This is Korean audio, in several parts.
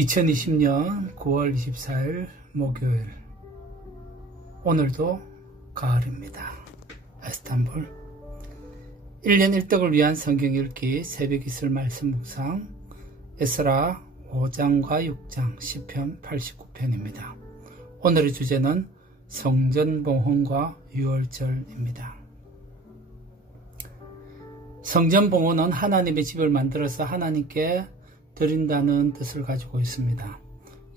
2020년 9월 24일 목요일, 오늘도 가을입니다. 이스탄불 1년 1떡을 위한 성경 읽기 새벽 이슬 말씀 묵상 에스라 5장과 6장 시편 89편입니다. 오늘의 주제는 성전봉헌과 유월절입니다. 성전봉헌은 하나님의 집을 만들어서 하나님께 드린다는 뜻을 가지고 있습니다.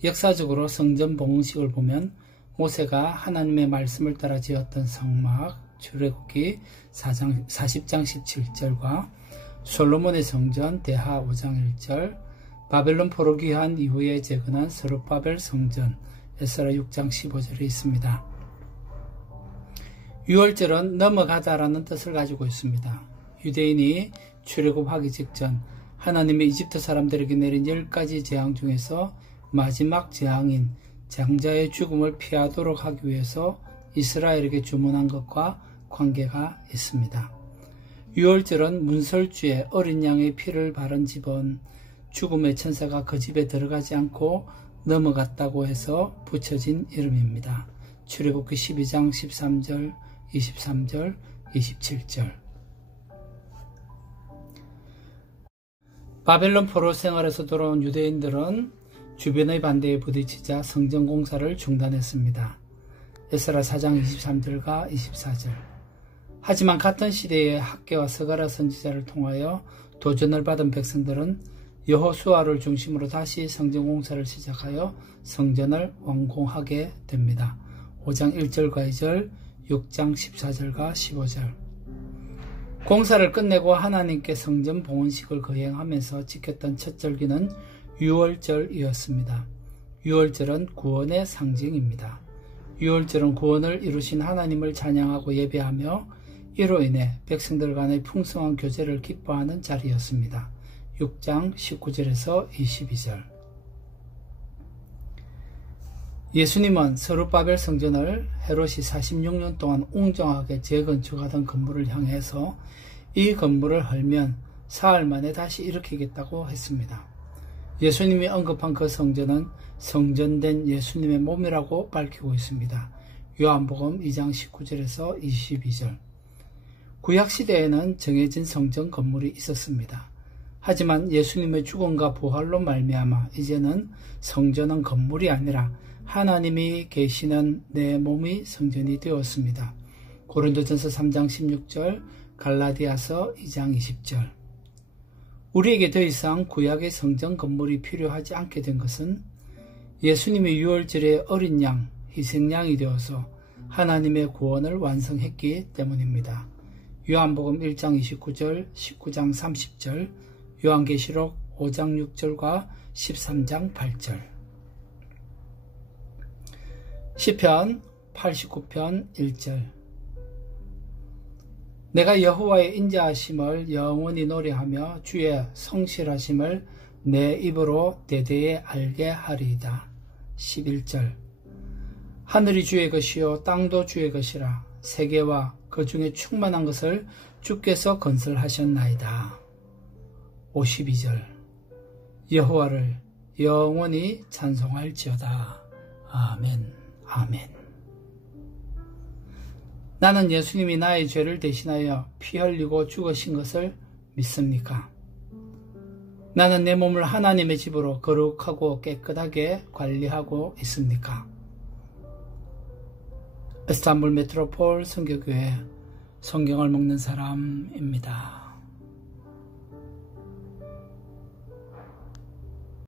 역사적으로 성전봉헌식을 보면 모세가 하나님의 말씀을 따라 지었던 성막, 출애굽기 40장 17절과 솔로몬의 성전 대하 5장 1절, 바벨론 포로 귀환 이후에 재건한 스룹바벨 성전 에스라 6장 15절에 있습니다. 유월절은 넘어가다라는 뜻을 가지고 있습니다. 유대인이 출애굽하기 직전 하나님의 이집트 사람들에게 내린 10가지 재앙 중에서 마지막 재앙인 장자의 죽음을 피하도록 하기 위해서 이스라엘에게 주문한 것과 관계가 있습니다. 유월절은 문설주에 어린 양의 피를 바른 집은 죽음의 천사가 그 집에 들어가지 않고 넘어갔다고 해서 붙여진 이름입니다. 출애굽기 12장 13절, 23절, 27절. 바벨론 포로 생활에서 돌아온 유대인들은 주변의 반대에 부딪히자 성전 공사를 중단했습니다. 에스라 4장 23절과 24절. 하지만 같은 시대에 학개와 스가랴 선지자를 통하여 도전을 받은 백성들은 여호수아를 중심으로 다시 성전 공사를 시작하여 성전을 완공하게 됩니다. 5장 1절과 2절, 6장 14절과 15절. 공사를 끝내고 하나님께 성전 봉헌식을 거행하면서 지켰던 첫 절기는 유월절이었습니다. 유월절은 구원의 상징입니다. 유월절은 구원을 이루신 하나님을 찬양하고 예배하며 이로 인해 백성들 간의 풍성한 교제를 기뻐하는 자리였습니다. 6장 19절에서 22절. 예수님은 스룹바벨 성전을 헤롯이 46년 동안 웅장하게 재건축하던 건물을 향해서 이 건물을 헐면 사흘 만에 다시 일으키겠다고 했습니다. 예수님이 언급한 그 성전은 성전된 예수님의 몸이라고 밝히고 있습니다. 요한복음 2장 19절에서 22절. 구약시대에는 정해진 성전 건물이 있었습니다. 하지만 예수님의 죽음과 부활로 말미암아 이제는 성전은 건물이 아니라 하나님이 계시는 내 몸이 성전이 되었습니다. 고린도전서 3장 16절, 갈라디아서 2장 20절. 우리에게 더 이상 구약의 성전 건물이 필요하지 않게 된 것은 예수님의 유월절의 어린 양, 희생양이 되어서 하나님의 구원을 완성했기 때문입니다. 요한복음 1장 29절, 19장 30절, 요한계시록 5장 6절과 13장 8절. 시편 89편 1절. 내가 여호와의 인자하심을 영원히 노래하며 주의 성실하심을 내 입으로 대대에 알게 하리이다. 11절. 하늘이 주의 것이요 땅도 주의 것이라. 세계와 그 중에 충만한 것을 주께서 건설하셨나이다. 52절. 여호와를 영원히 찬송할지어다. 아멘. 아멘. 나는 예수님이 나의 죄를 대신하여 피 흘리고 죽으신 것을 믿습니까? 나는 내 몸을 하나님의 집으로 거룩하고 깨끗하게 관리하고 있습니까? 이스탄불 메트로폴 선교교회 성경을 먹는 사람입니다.